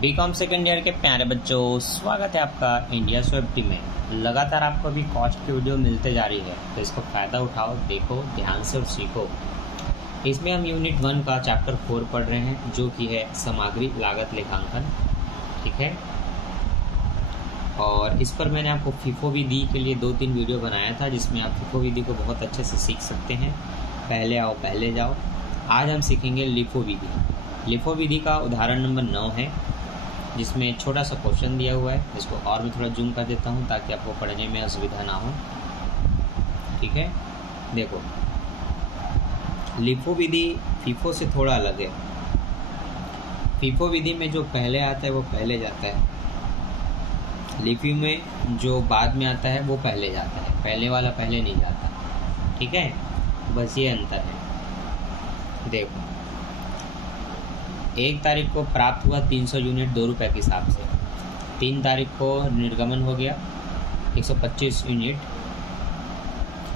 BCom second year के प्यारे बच्चों, स्वागत है आपका इंडिया स्वेप्टी में। लगातार आपको अभी कॉस्ट की वीडियो मिलते जा रही है, तो इसको फ़ायदा उठाओ, देखो ध्यान से और सीखो। इसमें हम यूनिट 1 का चैप्टर 4 पढ़ रहे हैं, जो कि है सामग्री लागत लेखांकन। ठीक है, और इस पर मैंने आपको फीफो विधि के लिए 2-3 वीडियो बनाया था, जिसमें आप फीफो विधि को बहुत अच्छे से सीख सकते हैं। पहले आओ पहले जाओ। आज हम सीखेंगे लिफो विधि। लिफो विधि का उदाहरण नंबर 9 है, जिसमें छोटा सा क्वेश्चन दिया हुआ है। इसको और मैं थोड़ा जूम कर देता हूँ ताकि आपको पढ़ने में असुविधा ना हो। ठीक है, देखो लिफो विधि फीफो से थोड़ा अलग है। फीफो विधि में जो पहले आता है वो पहले जाता है, लिफो में जो बाद में आता है वो पहले जाता है, पहले वाला पहले नहीं जाता। ठीक है, बस ये अंतर है। देखो 1 तारीख को प्राप्त हुआ 300 यूनिट 2 रुपये के हिसाब से। 3 तारीख को निर्गमन हो गया 125 यूनिट।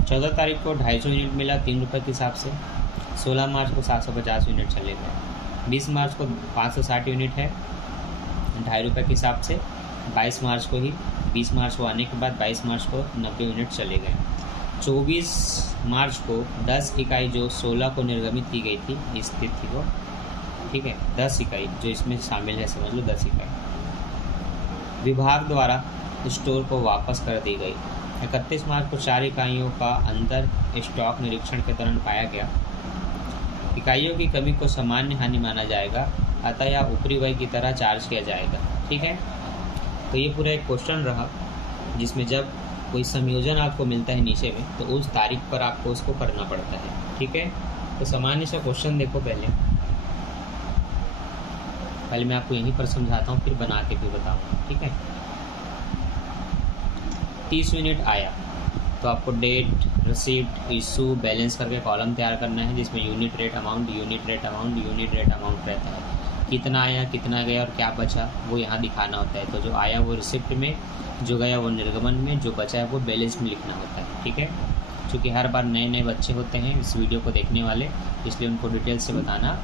14 तारीख को 250 यूनिट मिला 3 रुपये के हिसाब से। 16 मार्च को 750 यूनिट चले गए। 20 मार्च को 560 यूनिट है 2.5 रुपये के हिसाब से। 22 मार्च को ही 20 मार्च को आने के बाद 22 मार्च को 90 यूनिट चले गए। 24 मार्च को 10 इकाई जो 16 को निर्गमित की गई थी इस तिथि को, ठीक है, 10 इकाई जो इसमें शामिल है, समझ लो 10 इकाई विभाग द्वारा स्टोर को वापस कर दी गई। 31 मार्च को 4 इकाइयों का अंतर स्टॉक निरीक्षण के दौरान पाया गया। इकाइयों की कमी को सामान्य हानि माना जाएगा, अतः यह ऊपरी व्यय की तरह चार्ज किया जाएगा। ठीक है, तो ये पूरा एक क्वेश्चन रहा, जिसमें जब कोई संयोजन आपको मिलता है नीचे में, तो उस तारीख पर आपको उसको करना पड़ता है। ठीक है, तो सामान्य सा क्वेश्चन देखो। पहले मैं आपको यहीं पर समझाता हूँ, फिर बना के भी बताऊँगा। ठीक है, 30 यूनिट आया तो आपको डेट, रिसीप्ट, इशू, बैलेंस करके कॉलम तैयार करना है, जिसमें unit rate amount, unit rate amount, unit rate amount रहता है। कितना आया, कितना गया और क्या बचा वो यहाँ दिखाना होता है। तो जो आया वो रिसिप्ट में, जो गया वो निर्गमन में, जो बचा है वो बैलेंस में लिखना होता है। ठीक है, क्योंकि हर बार नए नए बच्चे होते हैं इस वीडियो को देखने वाले, इसलिए उनको डिटेल से बताना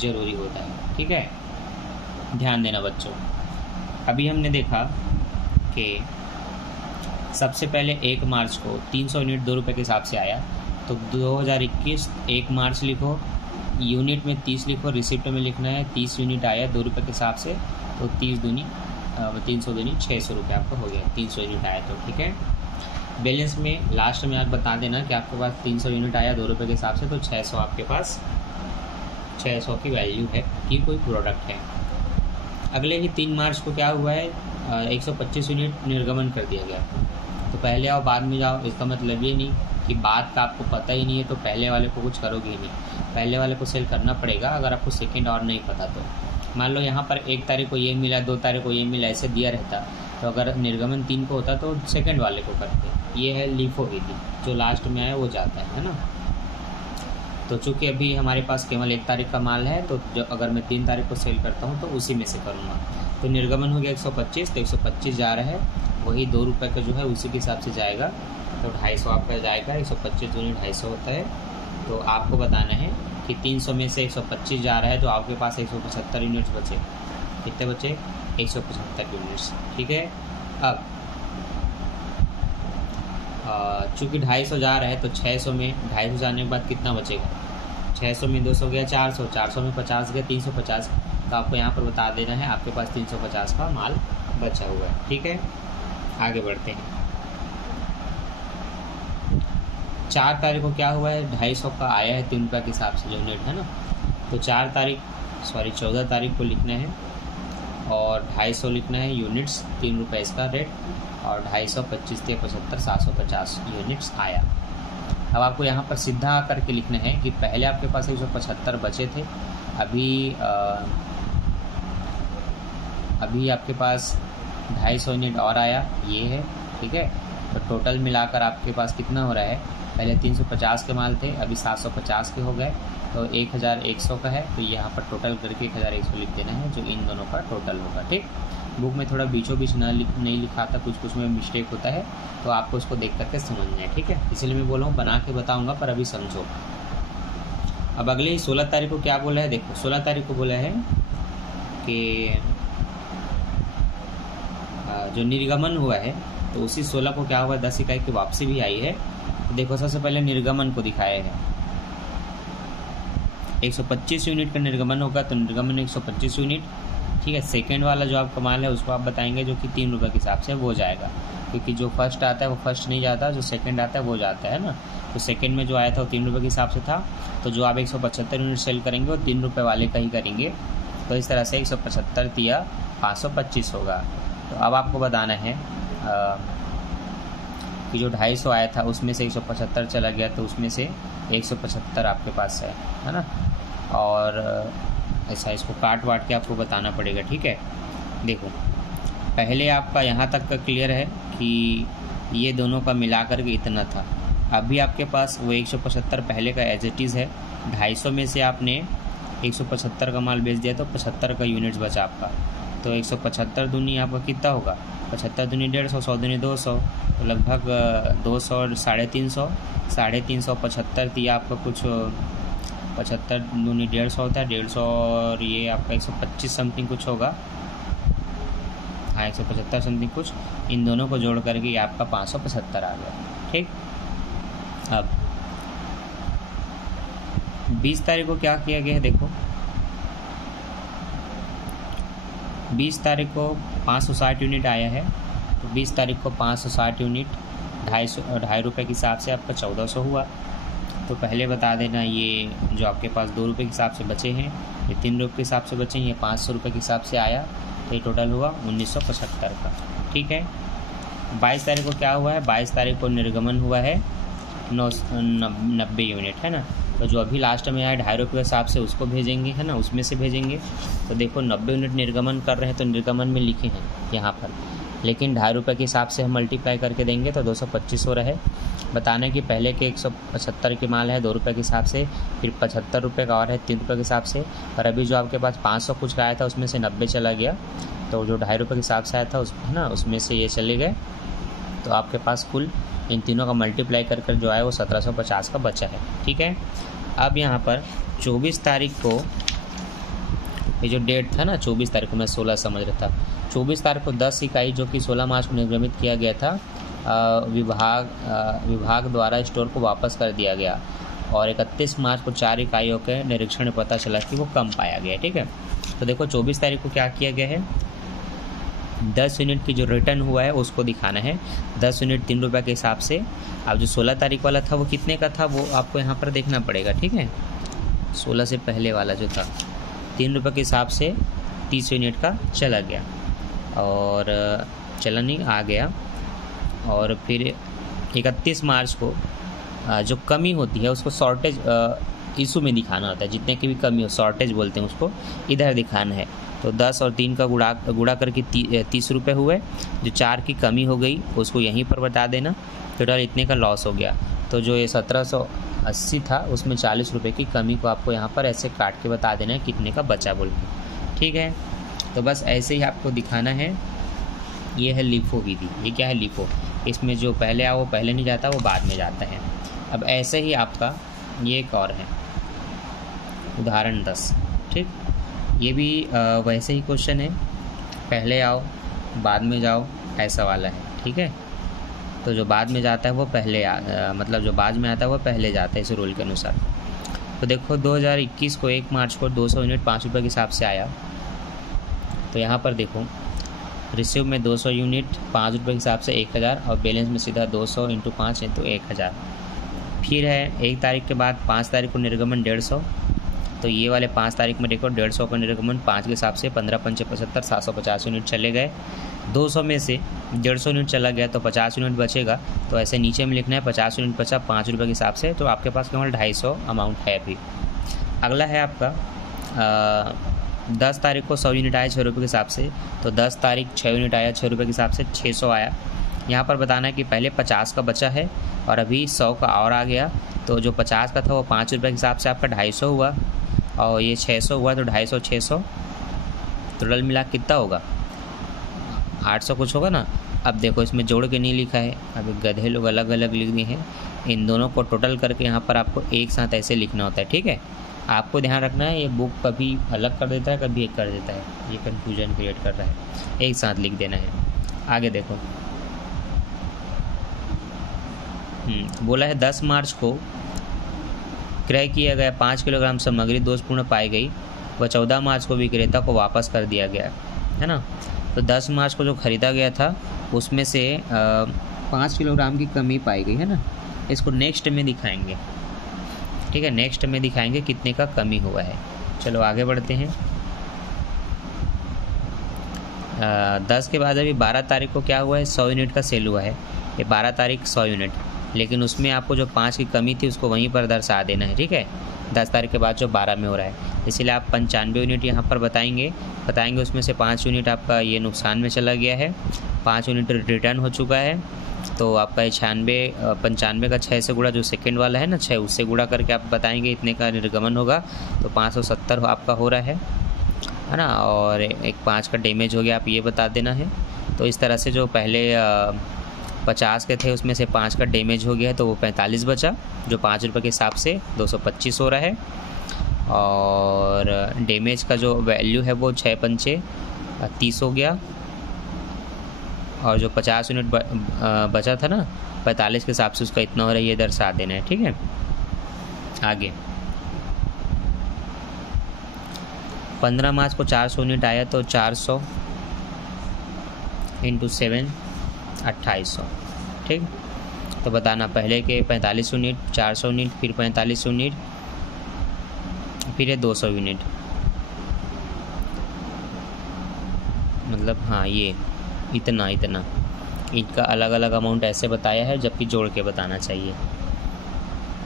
ज़रूरी होता है। ठीक है, ध्यान देना बच्चों। अभी हमने देखा कि सबसे पहले 1 मार्च को 300 यूनिट 2 रुपये के हिसाब से आया, तो 2021 1 मार्च लिखो, यूनिट में 30 लिखो, रिसिप्ट में लिखना है 30 यूनिट आया 2 रुपये के हिसाब से, तो 300 दूनी 600 रुपये आपका हो गया। 300 यूनिट आया तो ठीक है। बैलेंस में लास्ट में आप बता देना कि आपके पास 300 यूनिट आया 2 रुपये के हिसाब से, तो 600 आपके पास 600 की वैल्यू है कि कोई प्रोडक्ट है। अगले ही 3 मार्च को क्या हुआ है, 125 यूनिट निर्गमन कर दिया गया। तो पहले आओ बाद में जाओ, इसका मतलब ये नहीं कि बात का आपको पता ही नहीं है तो पहले वाले को कुछ करोगे ही नहीं, पहले वाले को सेल करना पड़ेगा। अगर आपको सेकंड और नहीं पता तो मान लो यहाँ पर 1 तारीख को ये मिला, 2 तारीख को ये मिला, ऐसे दिया रहता, तो अगर निर्गमन 3 को होता तो सेकंड वाले को करते। ये है लिफो विधि, जो लास्ट में आया वो जाता है ना। तो चूँकि अभी हमारे पास केवल 1 तारीख का माल है, तो जो अगर मैं 3 तारीख को सेल करता हूँ तो उसी में से करूँगा। तो निर्गमन हो गया 125, तो 125 जा रहा है, वही 2 रुपये का जो है उसी के हिसाब से जाएगा, तो 250 आपका जाएगा। 125 यूनिट 250 होता है। तो आपको बताना है कि 300 में से 125 जा रहा है, तो आपके पास 175 यूनिट्स बचे। कितने बचे? 175 यूनिट्स। ठीक है, अब चूँकि 250 जा रहा है तो 600 में 250 जाने के बाद कितना बचेगा? 600 में 200 गया 400, 400 में 50 गया 350। तो आपको यहाँ पर बता देना है आपके पास 350 का माल बचा हुआ है। ठीक है, आगे बढ़ते हैं। 4 तारीख को क्या हुआ है, 250 का आया है 3 रुपये के हिसाब से यूनिट है ना। तो 14 तारीख को लिखना है और 250 लिखना है यूनिट्स, 3 रुपये इसका रेट, और 250 25 से 75 750 यूनिट्स आया। अब आपको यहाँ पर सीधा करके लिखना है कि पहले आपके पास 175 बचे थे, अभी आपके पास 250 यूनिट और आया, ये है। ठीक है, तो टोटल मिलाकर आपके पास कितना हो रहा है, पहले 350 के माल थे, अभी 750 के हो गए, तो 1100 का है। तो यहाँ पर टोटल करके 1100 लिख देना है, जो इन दोनों का टोटल होगा। ठीक, बुक में थोड़ा बीचों बीच नहीं लिखा था, कुछ में मिस्टेक होता है, तो आपको उसको देख करके समझना है। ठीक है, इसलिए मैं बोल रहा हूँ बना के बताऊँगा, पर अभी समझो। अब अगले ही 16 तारीख को क्या बोला है, देखो 16 तारीख को बोला है कि जो निर्गमन हुआ है तो उसी 16 को क्या हुआ, 10 इकाई की वापसी भी आई है। तो देखो सबसे पहले निर्गमन को दिखाया है, 125 यूनिट का निर्गमन होगा तो निर्गमन 125 यूनिट, ठीक है। सेकंड वाला जो आपका माल है उसको आप बताएंगे जो कि 3 रुपये के हिसाब से वो जाएगा, क्योंकि जो फर्स्ट आता है वो फर्स्ट नहीं जाता, जो सेकंड आता है वो जाता है ना। तो सेकंड में जो आया था वो 3 रुपये के हिसाब से था, तो जो आप 175 यूनिट सेल करेंगे वो 3 रुपये वाले का ही करेंगे। तो इस तरह से 175 दिया 525 होगा। तो अब आपको बताना है कि जो 250 आया था उसमें से 175 चला गया, तो उसमें से 175 आपके पास है ना। और ऐसा इसको काट वाट के आपको बताना पड़ेगा, ठीक है। देखो पहले आपका यहाँ तक का क्लियर है कि ये दोनों का मिला कर के इतना था। अभी आपके पास वो 175 पहले का एज इट इज़ है, 250 में से आपने 175 का माल बेच दिया तो 75 का यूनिट्स बचा आपका। तो 175 दूनी आपका कितना होगा, 75 दूनी 150, 100 दूनी 200, तो लगभग 200 और 350, 350 75 दिया आपका कुछ 75 दूनी 150 होता है, 150 और ये आपका 125 समथिंग कुछ होगा, हाँ 175 समथिंग कुछ। इन दोनों को जोड़ करके ये आपका 575 आ गया, ठीक। अब 20 तारीख को क्या किया गया है, देखो 20 तारीख को 560 यूनिट आया है। तो 20 तारीख को 560 यूनिट 250 रुपये के हिसाब से आपका 1400 हुआ। तो पहले बता देना ये जो आपके पास 2 रुपये के हिसाब से बचे हैं, ये 3 रुपये के हिसाब से बचे हैं, ये 500 रुपये के हिसाब से आया, तो ये टोटल हुआ 1975 का, ठीक है। 22 तारीख को क्या हुआ है, 22 तारीख को निर्गमन हुआ है 90 यूनिट, है ना। तो जो अभी लास्ट में आया 2.5 रुपये के हिसाब से उसको भेजेंगे, है ना, उसमें से भेजेंगे। तो देखो 90 यूनिट निर्गमन कर रहे हैं तो निर्गमन में लिखे हैं यहाँ पर, लेकिन 2.5 रुपये के हिसाब से हम मल्टीप्लाई करके देंगे तो 225 हो रहे। बताने कि पहले के 175 के माल है 2 रुपये के हिसाब से, फिर 75 रुपये का और है 3 रुपये के हिसाब से, और अभी जो आपके पास 500 कुछ का आया था उसमें से 90 चला गया, तो जो 2.5 रुपये के हिसाब से आया था है ना उसमें से ये चले गए। तो आपके पास कुल इन तीनों का मल्टीप्लाई कर जो आया वो 1750 का बचा है, ठीक है। अब यहाँ पर 24 तारीख को ये जो डेट था ना, 24 तारीख को मैं 16 समझ रहा था, 24 तारीख को 10 इकाई जो कि 16 मार्च को निर्गमित किया गया था विभाग द्वारा स्टोर को वापस कर दिया गया, और 31 मार्च को 4 इकाइयों के निरीक्षण में पता चला कि वो कम पाया गया, ठीक है। तो देखो 24 तारीख को क्या किया गया है, 10 यूनिट की जो रिटर्न हुआ है उसको दिखाना है। 10 यूनिट 3 रुपये के हिसाब से। अब जो 16 तारीख वाला था वो कितने का था वो आपको यहाँ पर देखना पड़ेगा, ठीक है। 16 से पहले वाला जो था 3 रुपये के हिसाब से 30 यूनिट का चला गया, और चला नहीं आ गया। और फिर 31 मार्च को जो कमी होती है उसको शॉर्टेज इशू में दिखाना होता है, जितने की भी कमी हो शॉर्टेज बोलते हैं उसको, इधर दिखाना है। तो 10 और 3 का गुड़ा करके 30 रुपये हुए, जो 4 की कमी हो गई उसको यहीं पर बता देना, टोटल इतने का लॉस हो गया। तो जो ये 1780 था उसमें 40 रुपये की कमी को आपको यहाँ पर ऐसे काट के बता देना है कितने का बचा बोल के, ठीक है। तो बस ऐसे ही आपको दिखाना है। ये है लिफो विधि। ये क्या है, लिफो, इसमें जो पहले आओ वो पहले नहीं जाता, वो बाद में जाता है। अब ऐसे ही आपका ये एक और है उदाहरण 10, ठीक। ये भी वैसे ही क्वेश्चन है, पहले आओ बाद में जाओ ऐसा वाला है, ठीक है। तो जो बाद में जाता है वो पहले मतलब जो बाद में आता है वो पहले जाता है इस रूल के अनुसार। तो देखो 2021 को 1 मार्च को 200 यूनिट 5 रुपये के हिसाब से आया। तो यहाँ पर देखो रिसीव में 200 यूनिट 5 रुपये के हिसाब से 1000, और बैलेंस में सीधा 200 × 5 है तो 1000। फिर है 1 तारीख के बाद 5 तारीख को निर्गमन 150। तो ये वाले 5 तारीख में देखो 150 का निर्गमन 5 के हिसाब से 15 × 5 = 75, 750 यूनिट चले गए। 200 में से 150 यूनिट चला गया तो 50 यूनिट बचेगा। तो ऐसे नीचे में लिखना है 50 यूनिट बचा 5 रुपये के हिसाब से, तो आपके पास केवल 250 अमाउंट है अभी। अगला है आपका 10 तारीख को 100 यूनिट आया 6 रुपये के हिसाब से। तो 10 तारीख 6 यूनिट आया 6 रुपये के हिसाब से 600 आया। यहाँ पर बताना है कि पहले 50 का बचा है और अभी 100 का और आ गया। तो जो 50 का था वो 5 रुपये के हिसाब से आपका 250 हुआ, और ये 600 हुआ, तो 250 600 टोटल मिला कितना होगा 800 कुछ होगा ना। अब देखो इसमें जोड़ के नहीं लिखा है, अभी गधे लोग अलग अलग लिख दिए हैं। इन दोनों को टोटल करके यहाँ पर आपको एक साथ ऐसे लिखना होता है, ठीक है। आपको ध्यान रखना है, ये बुक कभी अलग कर देता है, कभी एक कर देता है, ये कन्फ्यूजन क्रिएट कर रहा है। एक साथ लिख देना है। आगे देखो, बोला है 10 मार्च को क्रय किया गया 5 किलोग्राम सामग्री दोषपूर्ण पाई गई, वह 14 मार्च को विक्रेता को वापस कर दिया गया, है ना। तो 10 मार्च को जो ख़रीदा गया था उसमें से 5 किलोग्राम की कमी पाई गई, है ना। इसको नेक्स्ट में दिखाएंगे, ठीक है, नेक्स्ट में दिखाएंगे कितने का कमी हुआ है। चलो आगे बढ़ते हैं। 10 के बाद अभी 12 तारीख को क्या हुआ है, 100 यूनिट का सेल हुआ है। ये 12 तारीख 100 यूनिट, लेकिन उसमें आपको जो 5 की कमी थी उसको वहीं पर दर्शा देना है, ठीक है। 10 तारीख के बाद जो 12 में हो रहा है, इसलिए आप 95 यूनिट यहाँ पर बताएंगे। उसमें से 5 यूनिट आपका ये नुकसान में चला गया है, 5 यूनिट रिटर्न हो चुका है। तो आपका 95 का 6 से गुणा, जो सेकंड वाला है ना 6, उससे गुणा करके आप बताएंगे इतने का निर्गमन होगा। तो 570 आपका हो रहा है ना। और एक 5 का डैमेज हो गया, आप ये बता देना है। तो इस तरह से जो पहले 50 के थे उसमें से 5 का डैमेज हो गया है, तो वो 45 बचा, जो 5 रुपये के हिसाब से 225 हो रहा है। और डैमेज का जो वैल्यू है वो 6 पंचे 30 हो गया। और जो 50 यूनिट बचा था ना 45 के हिसाब से, उसका इतना हो रहा है, ये दर्शा देना है, ठीक है। आगे 15 मार्च को 400 यूनिट आया, तो 400 × 7 2800, ठीक। तो बताना पहले के 45 यूनिट, 400 यूनिट, फिर 45 यूनिट, फिर है 200 यूनिट, मतलब हाँ ये इतना इनका अलग अलग अमाउंट ऐसे बताया है, जबकि जोड़ के बताना चाहिए।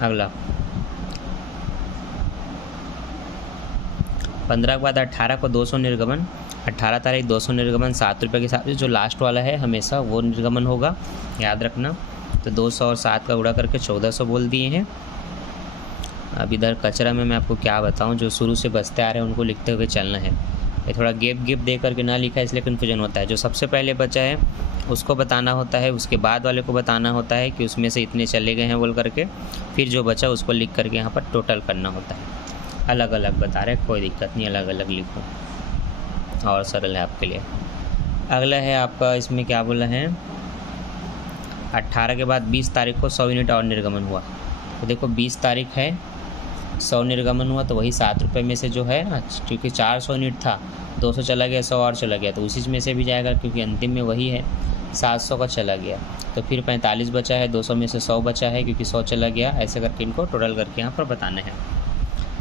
अगला 15 के बाद 18 को 200 निर्गमन, 18 तारीख 200 निर्गमन 7 रुपये के हिसाब से, जो लास्ट वाला है हमेशा वो निर्गमन होगा, याद रखना। तो 200 और 7 का गुणा करके 1400 बोल दिए हैं। अब इधर कचरा में मैं आपको क्या बताऊं, जो शुरू से बचते आ रहे हैं उनको लिखते हुए चलना है। ये थोड़ा गैप दे करके ना लिखा है, इसलिए कन्फ्यूजन होता है। जो सबसे पहले बचा है उसको बताना होता है, उसके बाद वाले को बताना होता है कि उसमें से इतने चले गए हैं बोल करके, फिर जो बचा उसको लिख करके यहाँ पर टोटल करना होता है। अलग अलग बता रहे, कोई दिक्कत नहीं, अलग अलग लिखो और सरल है आपके लिए। अगला है आपका, इसमें क्या बोला है, 18 के बाद 20 तारीख को 100 यूनिट और निर्गमन हुआ। तो देखो 20 तारीख है, 100 निर्गमन हुआ, तो वही 7 रुपये में से जो है ना, क्योंकि 400 यूनिट था, 200 चला गया, 100 और चला गया, तो उसी में से भी जाएगा, क्योंकि अंतिम में वही है, 700 का चला गया। तो फिर 45 बचा है, 200 में से 100 बचा है, क्योंकि 100 चला गया। ऐसे करके इनको टोटल करके यहाँ पर बताना है।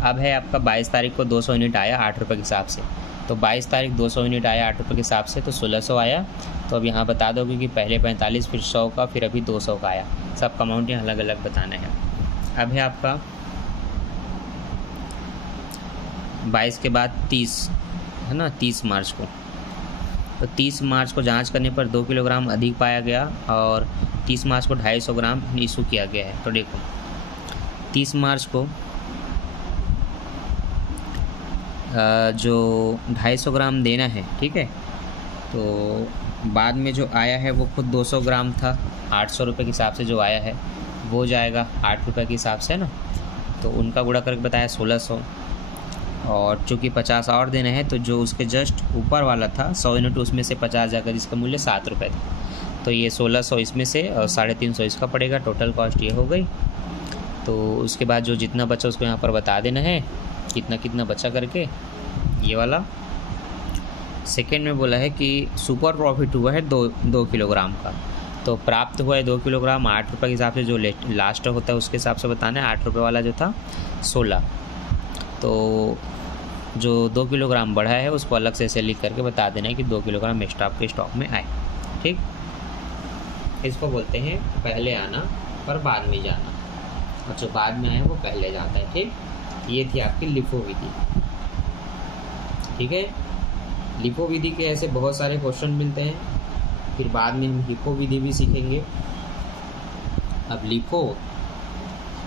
अब है आपका 22 तारीख को 200 यूनिट आया 8 रुपये के हिसाब से। तो 22 तारीख 200 यूनिट आया 8 रुपये के हिसाब से, तो 1600 आया। तो अब यहाँ बता दोगे कि पहले 45, फिर 100 का, फिर अभी 200 का आया। सबका अमाउंट यहाँ अलग अलग बताना है। अब है आपका 22 के बाद 30 है ना, 30 मार्च को। तो 30 मार्च को जांच करने पर 2 किलोग्राम अधिक पाया गया, और 30 मार्च को 250 ग्राम इशू किया गया है। तो देखो 30 मार्च को जो 250 ग्राम देना है, ठीक है। तो बाद में जो आया है वो खुद 200 ग्राम था, 800 रुपये के हिसाब से जो आया है वो जाएगा 8 रुपये के हिसाब से, है ना। तो उनका गुणा करके बताया 1600, और चूँकि 50 और देना है, तो जो उसके जस्ट ऊपर वाला था 100 यूनिट, उसमें से 50 जाकर जिसका मूल्य 7 रुपये था। तो ये 1600 इसमें से और 350 इसका पड़ेगा, टोटल कॉस्ट ये हो गई। तो उसके बाद जो जितना बचा उसको यहाँ पर बता देना है, कितना बचा करके। ये वाला सेकेंड में बोला है कि सुपर प्रॉफिट हुआ है 2 किलोग्राम का। तो प्राप्त हुआ है 2 किलोग्राम 8 रुपये के हिसाब से, जो लास्ट होता है उसके हिसाब से बताना है। 8 रुपये वाला जो था 16, तो जो 2 किलोग्राम बढ़ा है उसको अलग से ऐसे लिख करके बता देना है कि 2 किलोग्राम एक्स्ट्रा आपके स्टॉक में आए, ठीक। इसको बोलते हैं पहले आना पर बाद में जाना, और जो बाद में आए वो पहले जाता है, ठीक। ये थी आपकी लिफो विधि, ठीक है। लिफो विधि के ऐसे बहुत सारे क्वेश्चन मिलते हैं, फिर बाद में हम लिफो विधि भी सीखेंगे। अब लिफो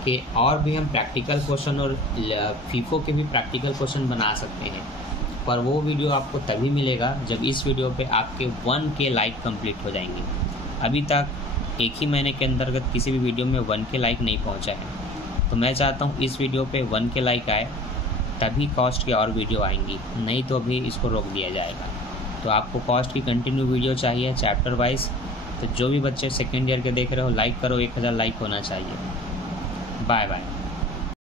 के और भी हम प्रैक्टिकल क्वेश्चन और फीफो के भी प्रैक्टिकल क्वेश्चन बना सकते हैं, पर वो वीडियो आपको तभी मिलेगा जब इस वीडियो पे आपके 1K लाइक कंप्लीट हो जाएंगे। अभी तक एक ही महीने के अंतर्गत किसी भी वीडियो में 1K लाइक नहीं पहुंचा है। तो मैं चाहता हूं इस वीडियो पे 1K लाइक आए, तभी कॉस्ट की और वीडियो आएंगी, नहीं तो अभी इसको रोक दिया जाएगा। तो आपको कॉस्ट की कंटिन्यू वीडियो चाहिए चैप्टर वाइज। तो जो भी बच्चे सेकेंड ईयर के देख रहे हो, लाइक करो, 1000 लाइक होना चाहिए। Bye bye.